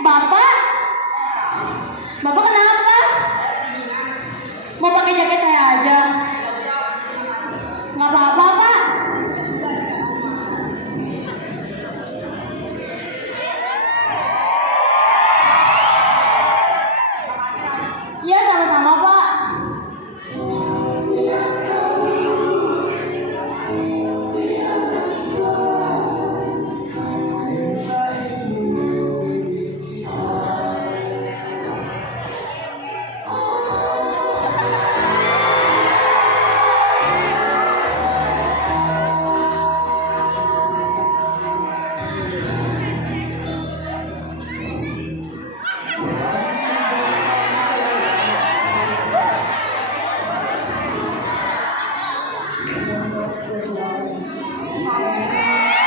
Bapak? Bapak kenapa? Mau pakai jaket saya aja? Nggak apa-apa, Pak. Iya, sama-sama, Pak.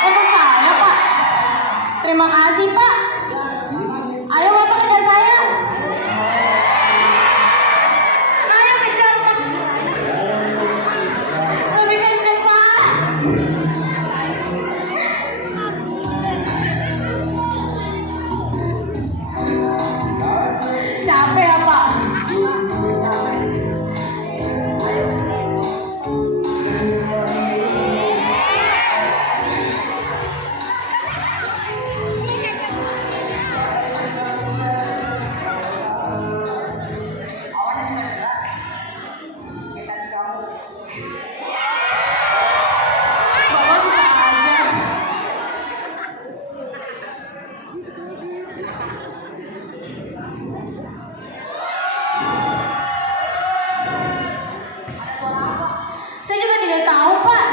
Untuk saya, Pak. Terima kasih, Pak. Ayo, Bapak kejar saya. Ayo kejar, Pak. Lebih kenceng, Pak. Capek ya, Pak? Bapak bisa aja. Saya juga tidak tahu, Pak.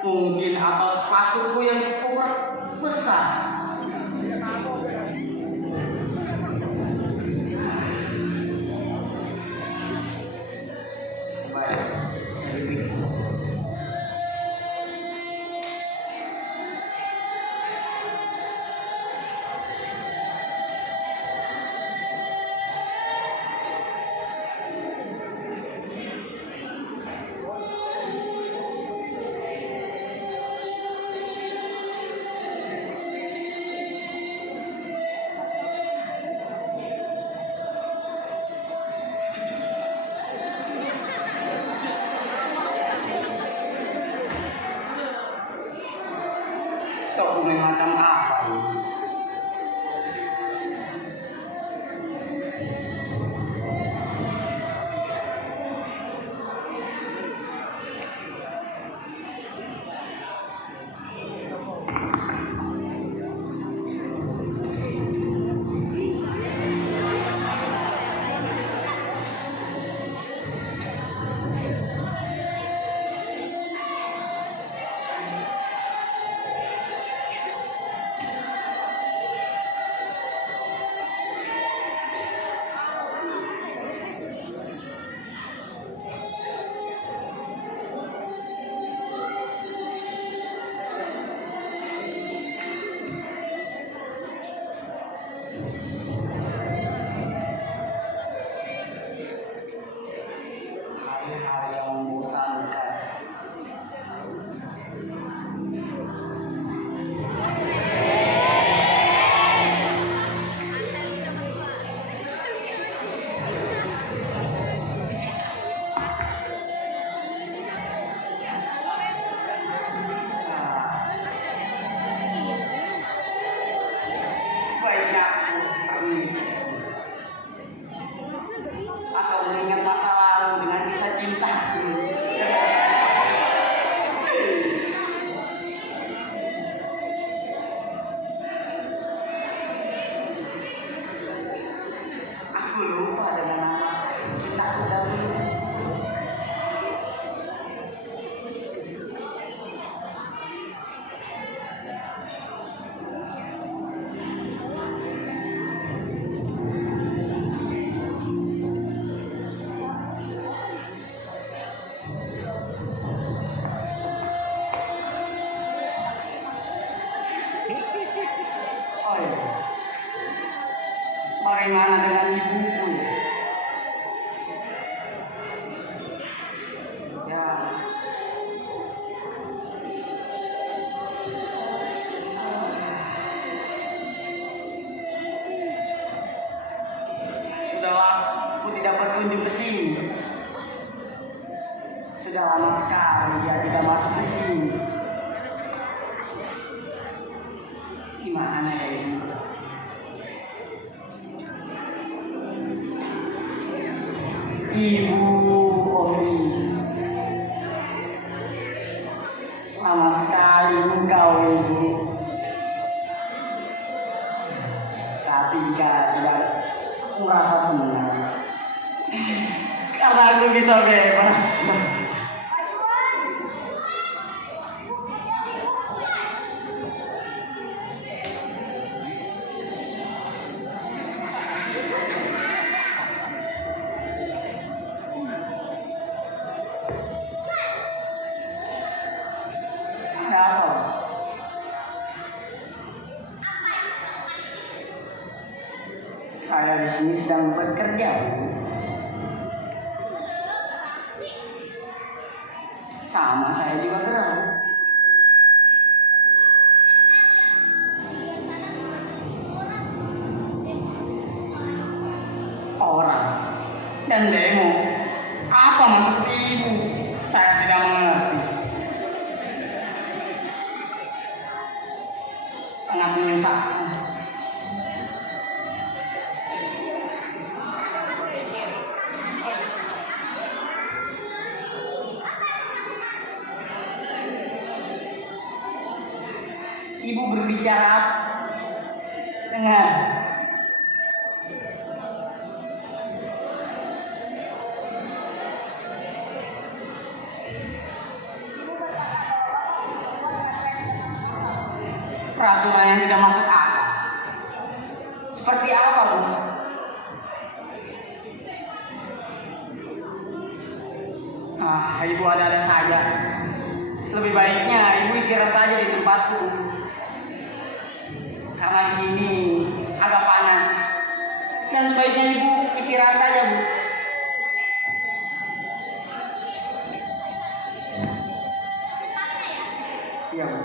Mungkin atas sepatuku yang ukuran besar. Baik, saya pikir. Dokumen macam apa ini? Hari-hari yang membosankan. Baiknya aku permisi atau mengingat masa lalu dengan kisah cintaku. Aku lupa dengan nama kasih cintaku dahulu. Oh iya. Bagaimana dengan ibuku ya? Ya. Sudah lama aku tidak berkunjung ke sini. Sudah lama sekali dia tidak masuk ke sini. Gimana ya ini? Ibu Omi, lama sekali engkau ibu. Tapi tidak, aku merasa senang karena aku bisa bebas. Ada apa? Saya di sini sedang bekerja. Sama saya juga gerak. Orang dan demo. Apa maksud ibu? Saya tidak mengerti. Sangat menyesatkan. Ibu berbicara dengan peraturan yang tidak masuk akal. Seperti apa, Bu? Ibu ada-ada saja. Lebih baiknya ibu istirahat saja di tempatku. Karena di sini agak panas. Dan sebaiknya ibu istirahat saja, Bu. Iya, Bu.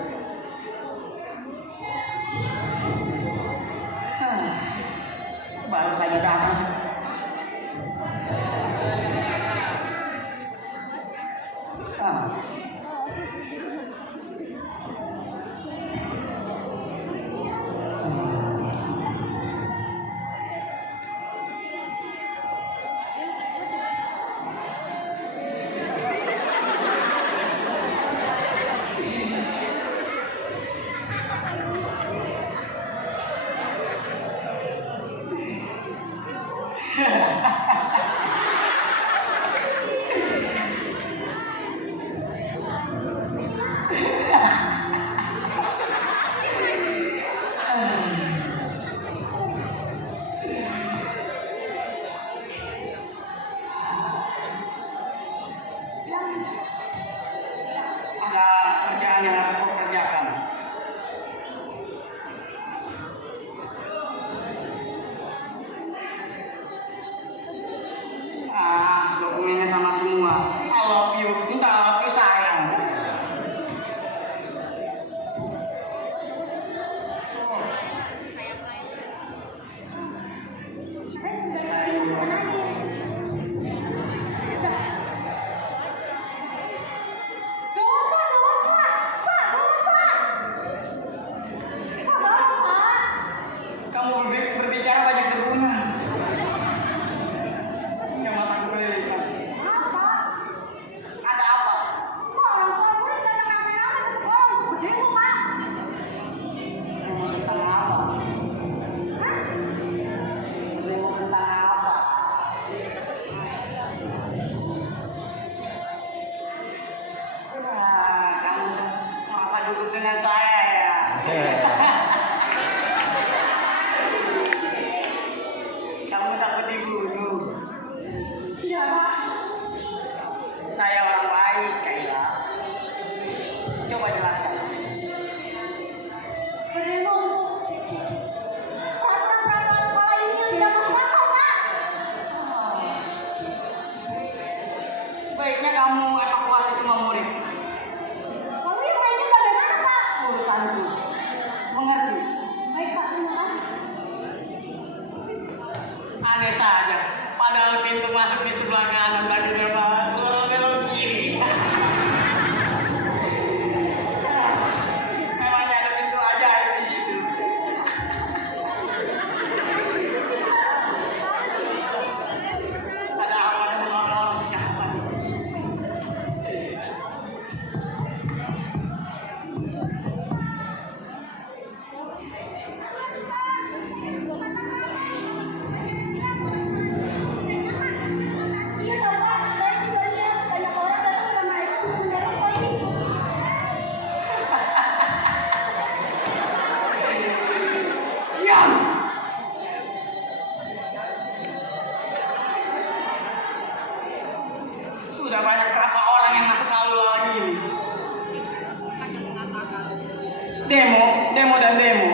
Baru saja datang. Ada kerjaan yang harus kau kerjakan. Dokumennya sama semua. I love you. Minta I love you sayang. Kamu berbicara banyak debunya. Hingga mataku kelilipan. Ada apa? Demo tentang apa? Demo tentang apa? Kamu masa duduk dengan saya ya? Kamu takut dibunuh? Siapa? Saya orang baik, Kayla. Coba jelaskan. Sebaiknya kamu evakuasi semua murid. Urusanku. Mengerti? Aneh saja. Padahal pintu masuk di sebelah kanan, tadi belok kiri. Memangnya ada pintu ajaib di situ. Ada apa dengan orang sekarang? Diam! Sudah banyak berapa orang yang masuk aula lagi ini? Demo dan demo.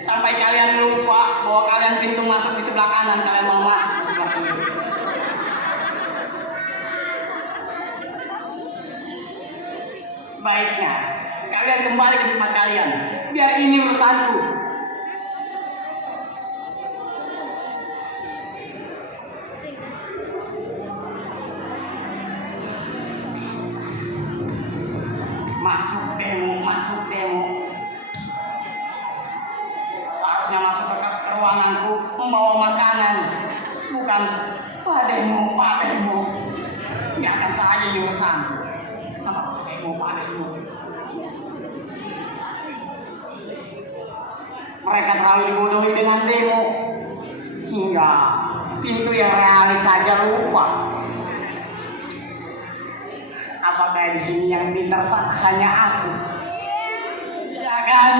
Sampai kalian lupa bahwa kalian pintu masuk di sebelah kanan, kalian mau masuk di sebelah kiri. Sebaiknya kalian kembali ke tempat kalian. Biar ini urusanku. Masuk demo. Seharusnya masuk ke ruanganku membawa makanan, bukan Pak demo. Biarkan saja ini urusanku. Apa Pak demo? Mereka terlalu dibodohi dengan demo hingga pintu yang realis saja lupa. Apakah di sini yang pintar hanya aku? Ya kan?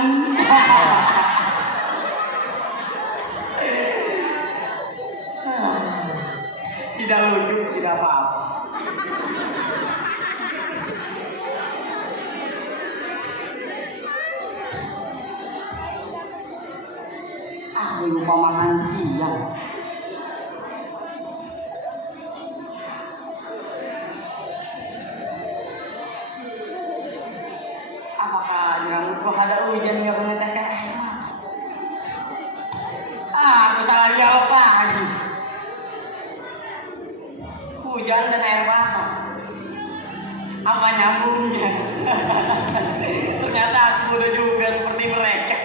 Tidak lucu, tidak apa-apa. Aku lupa makan siang. Apakah denganku ada hujan yang meneteskan air mata? Aku salah jawab lagi. Hujan dan air mata. Apa nyambungnya? Ternyata aku bodoh juga seperti mereka.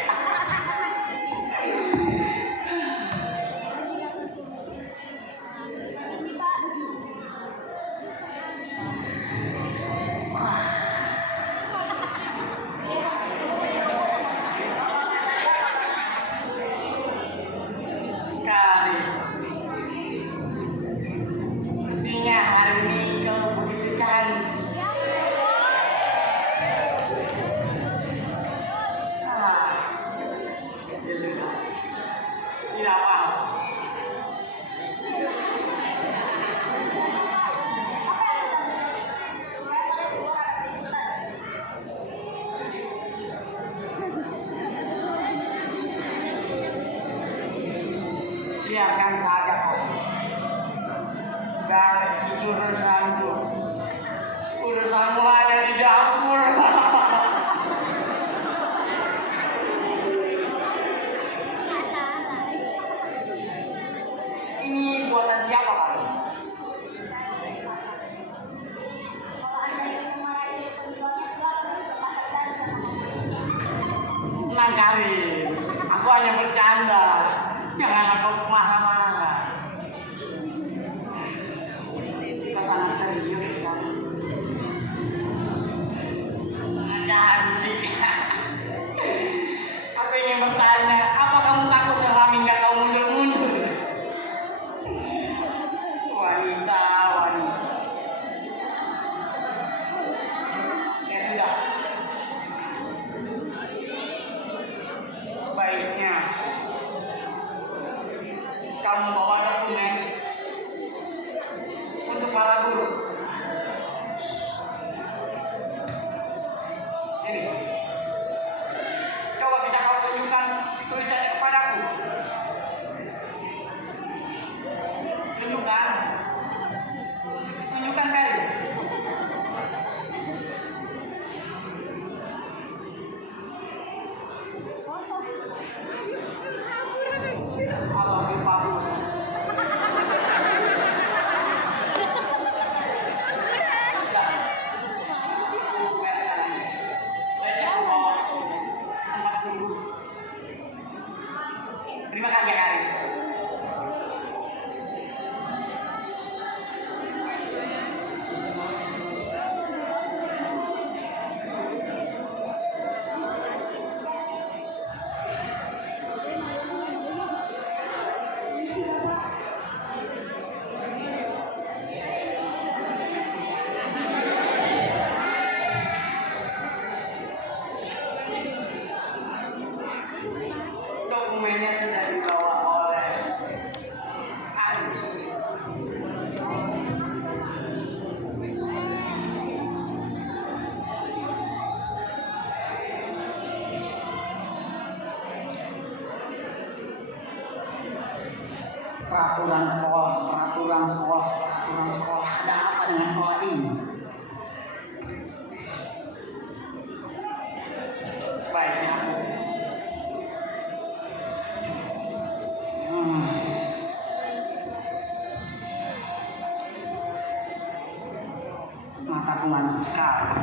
Tidak paham. Biarkan saja kok. Dan itu urusanku. Urusanmu ada di dapur. Ini buatan siapa kali? Tenang kali. Aku hanya bercanda. Jangan aku marah-marah. Kita sangat serius kan. Cantik. Aku ingin bertanya, apa kamu takut dengan kami nggak tahu mundur-mundur? Wanita, wanita. Ya sudah. Sebaiknya kamu bawa dokumen untuk para guru. Ini. Coba bisa kau tunjukkan tulisannya kepadaku. Tunjukkan. Tunjukkan kali. Apa berpabu? Terima kasih Kari. Dokumennya sudah dibawa oleh Kari. Peraturan sekolah, peraturan sekolah, peraturan sekolah. Ada apa dengan sekolah ini? Sebaiknya aku mataku ngantuk sekali.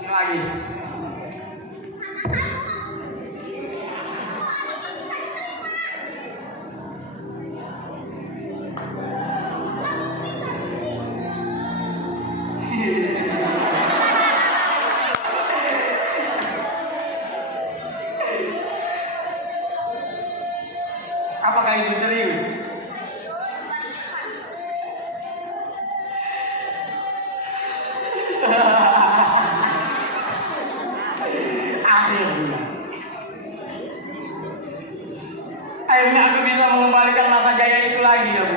Ini lagi. Apakah itu serius? Akhirnya aku bisa mengembalikan masa jaya itu lagi ya Bu.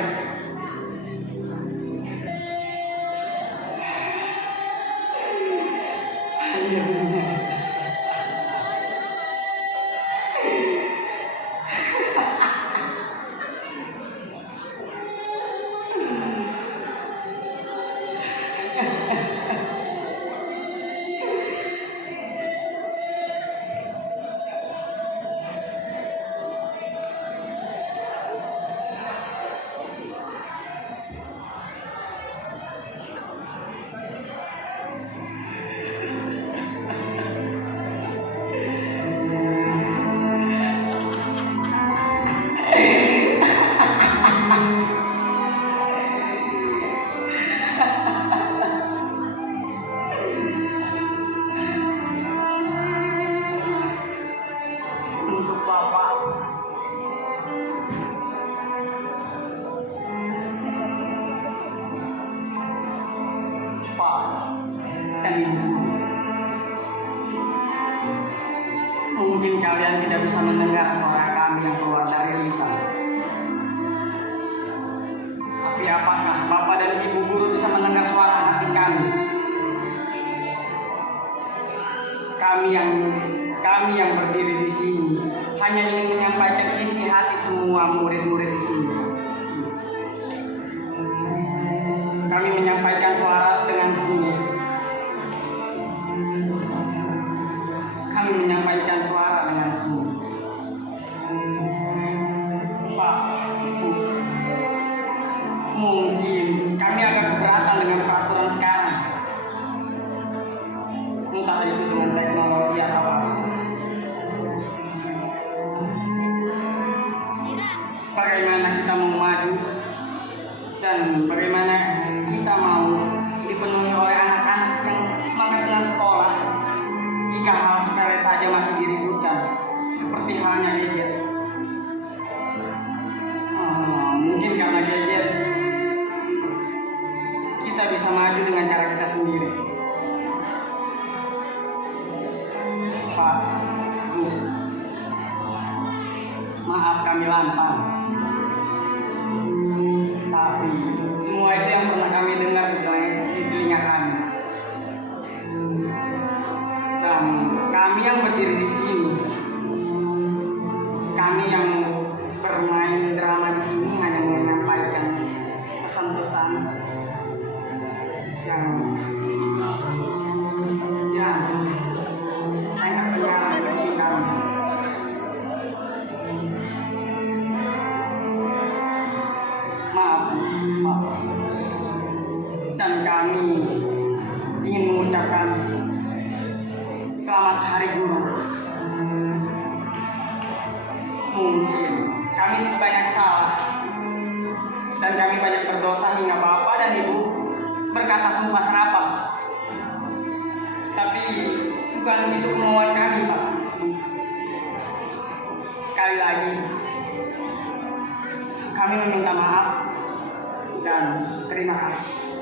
Akhirnya. Tapi apakah Bapak dan Ibu guru bisa mendengar suara hati kami? Kami yang berdiri di sini hanya ingin menyampaikan isi hati semua murid-murid di sini. Kami menyampaikan suara dengan sini. Kami menyampaikan suara dengan sini. Pak, Bu, mungkin kami agak keberatan dengan peraturan sekarang. Entah itu dengan teknologi atau apa. Bagaimana kita mau maju dan bagaimana kita mau dipenuhi oleh anak-anak yang semangat dengan sekolah jika hal sepele saja masih diributkan seperti halnya gadget. Mungkin karena gadget kita bisa maju dengan cara kita sendiri. Pak, Bu, maaf kami lantang. Tapi semua itu yang pernah kami dengar di telinga kami. Dan kami yang berdiri di sini, kami yang bermain drama di sini hanya menyampaikan pesan-pesan yang hanya penyaran bagi kami. Maaf, Pak. Dan kami ingin mengucapkan selamat Hari Guru. Mungkin kami banyak salah dan kami banyak berdosa hingga Bapak dan Ibu berkata sumpah serapah. Tapi bukan itu kemauan kami, Pak. Sekali lagi kami meminta maaf dan terima kasih.